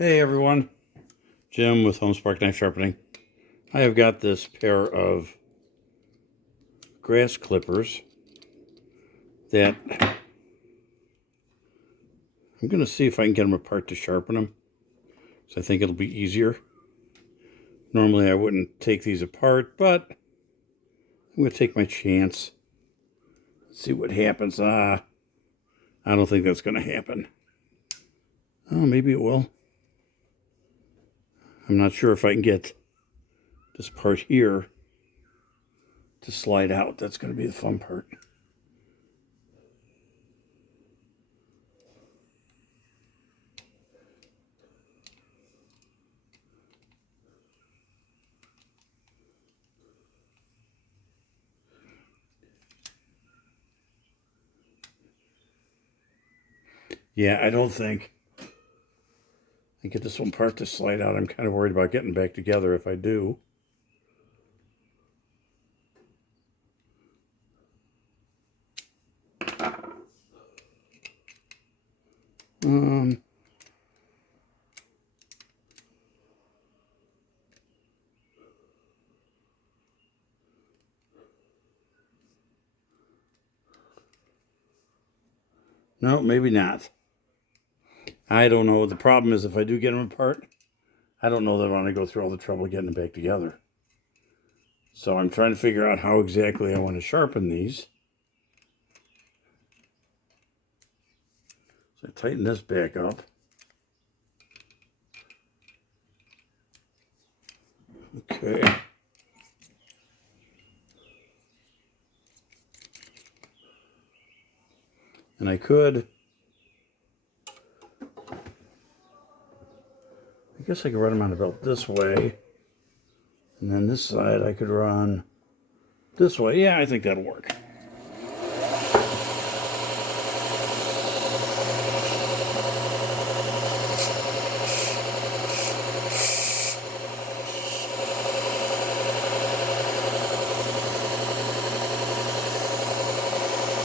Hey everyone, Jim with Homespark Knife Sharpening. I have got this pair of grass clippers that I'm going to see if I can get them apart to sharpen them. So I think it'll be easier. Normally I wouldn't take these apart, but I'm going to take my chance. See what happens. I don't think that's going to happen. Oh, maybe it will. I'm not sure if I can get this part here to slide out. That's going to be the fun part. Yeah, I don't think I get this one part to slide out. I'm kind of worried about getting back together if I do. No, maybe not. I don't know. The problem is if I do get them apart, I don't know that I want to go through all the trouble getting them back together. So I'm trying to figure out how exactly I want to sharpen these. So I tighten this back up. Okay. And I guess I could run them on about this way. And then this side I could run this way. Yeah, I think that'll work.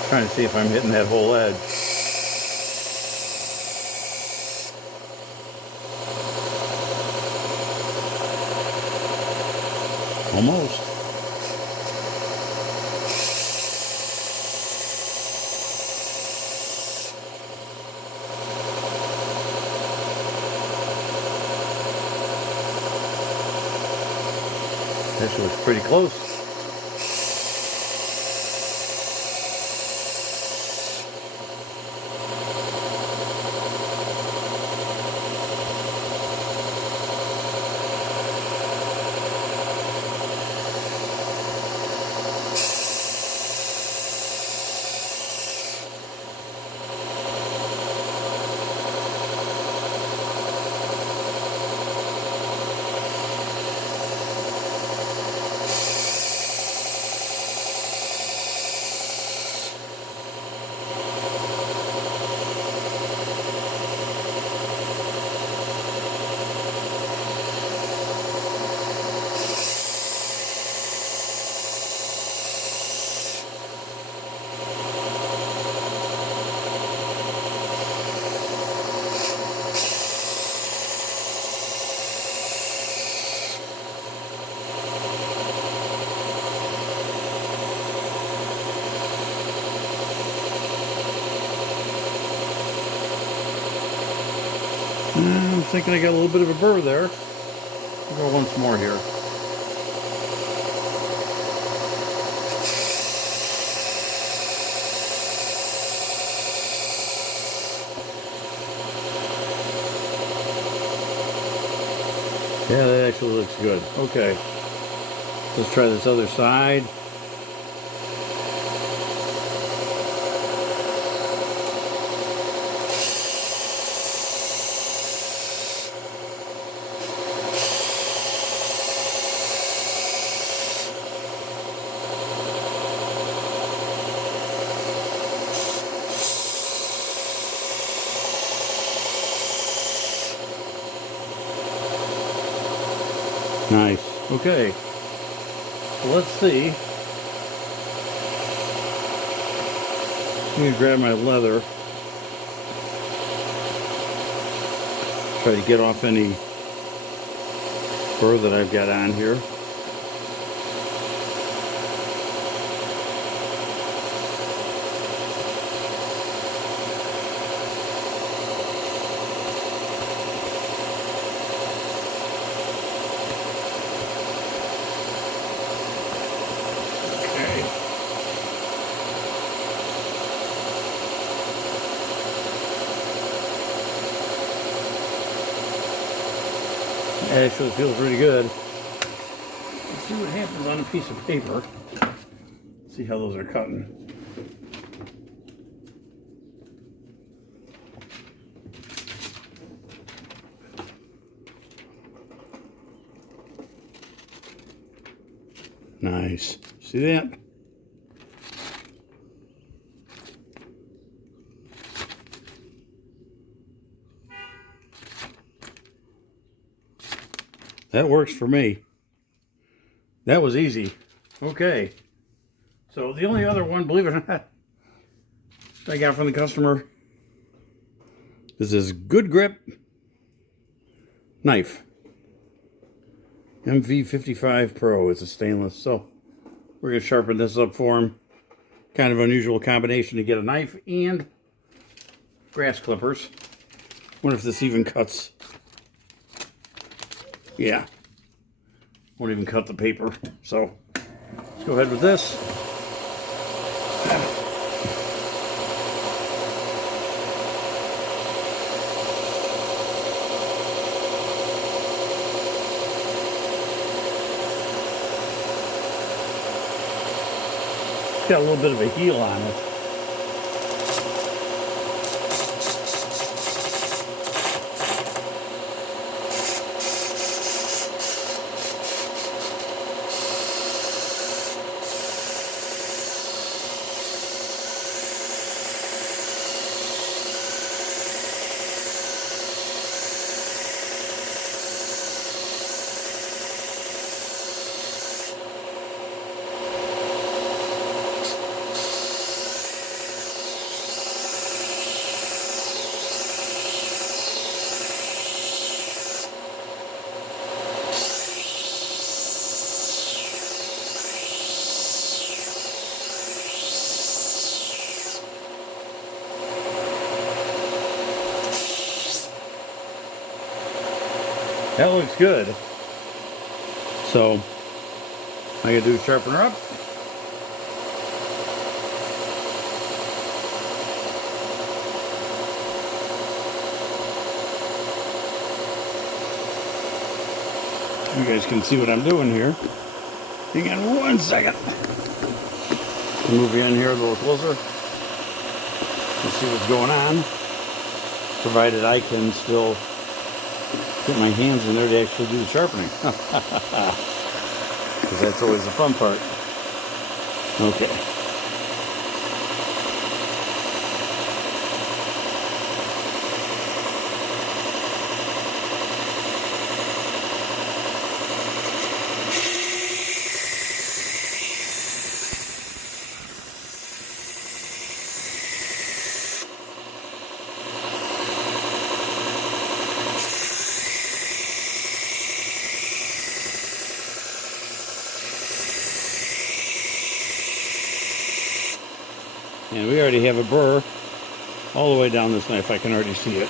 Trying to see if I'm hitting that whole edge. Almost. This was pretty close. I'm thinking I got a little bit of a burr there. I'll go once more here. Yeah, that actually looks good. Okay. Let's try this other side. Nice. Okay. So let's see. I'm going to grab my leather. Try to get off any burr that I've got on here. Actually feels pretty good. Let's see what happens on a piece of paper. See how those are cutting. Nice. See that? That works for me. That was easy. Okay. So the only other one, believe it or not, I got from the customer is this Good Grip knife. MV55 Pro. It's a stainless. So we're going to sharpen this up for him. Kind of unusual combination to get a knife and grass clippers. Wonder if this even cuts. Yeah, won't even cut the paper. So let's go ahead with this. It's got a little bit of a heel on it. That looks good. So, all I gotta do is sharpen her up. You guys can see what I'm doing here. Hang on 1 second. I'll move you in here a little closer. Let's see what's going on. Provided I can still get my hands in there to actually do the sharpening. Because that's always the fun part. Okay. And we already have a burr all the way down this knife. I can already see it.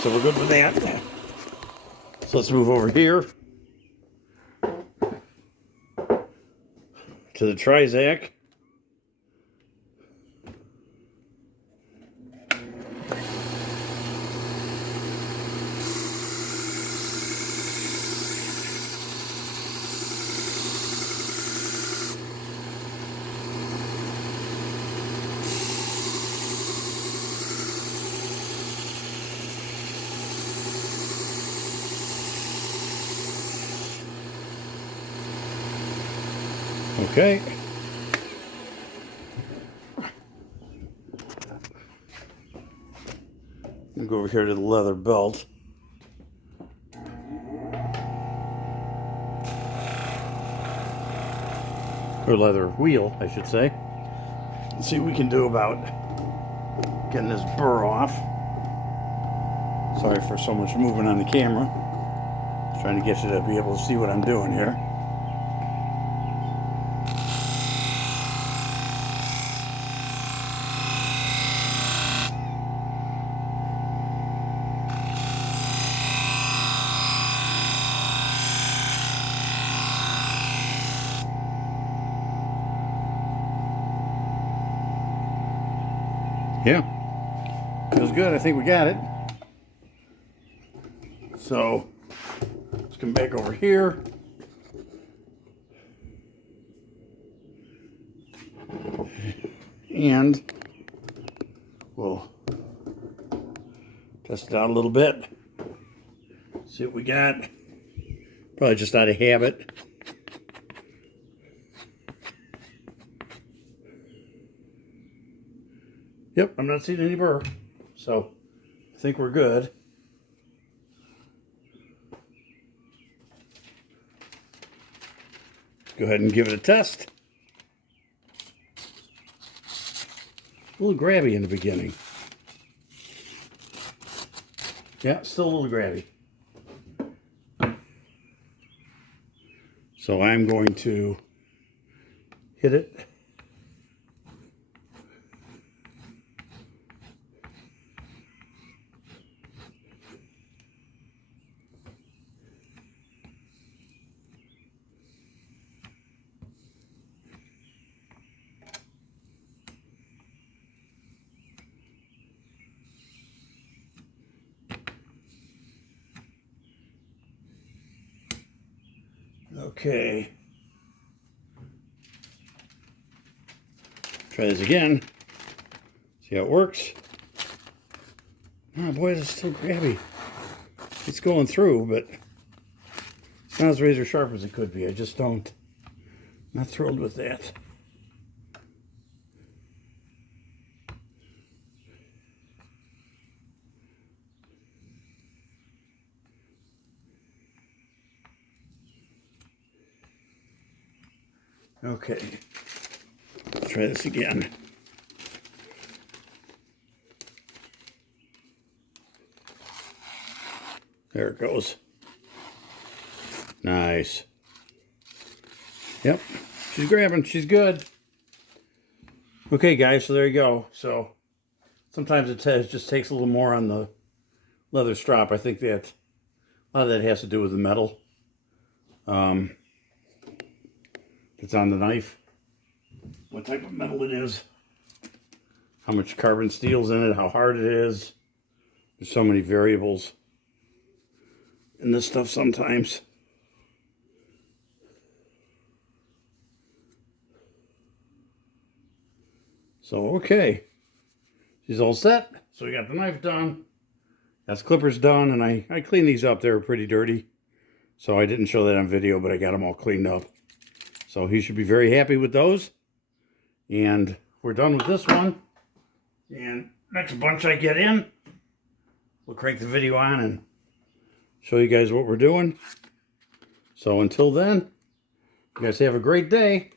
So we're good with that. So let's move over here to the Trizact. Okay. I'll go over here to the leather belt. Or leather wheel, I should say. Let's see what we can do about getting this burr off. Sorry for so much movement on the camera. Trying to get you to be able to see what I'm doing here. Yeah, feels good. I think we got it. So let's come back over here. And we'll test it out a little bit. See what we got. Probably just out of habit. Yep, I'm not seeing any burr. So I think we're good. Go ahead and give it a test. A little grabby in the beginning. Yeah, still a little grabby. So I'm going to hit it. Okay. Try this again. See how it works. Oh boy, it's still grabby. It's going through, but it's not as razor sharp as it could be. I just don't. Not thrilled with that. Okay, let's try this again. There it goes. Nice. Yep, she's grabbing, she's good. Okay guys, so there you go. So sometimes it just takes a little more on the leather strop. I think that a lot of that has to do with the metal. It's on the knife, what type of metal it is, how much carbon steel's in it, how hard it is. There's so many variables in this stuff sometimes. So okay, she's all set. So we got the knife done, got the clippers done, and I cleaned these up. They were pretty dirty, so I didn't show that on video, but I got them all cleaned up. So he should be very happy with those. And we're done with this one. And next bunch I get in, we'll crank the video on and show you guys what we're doing. So until then, you guys have a great day.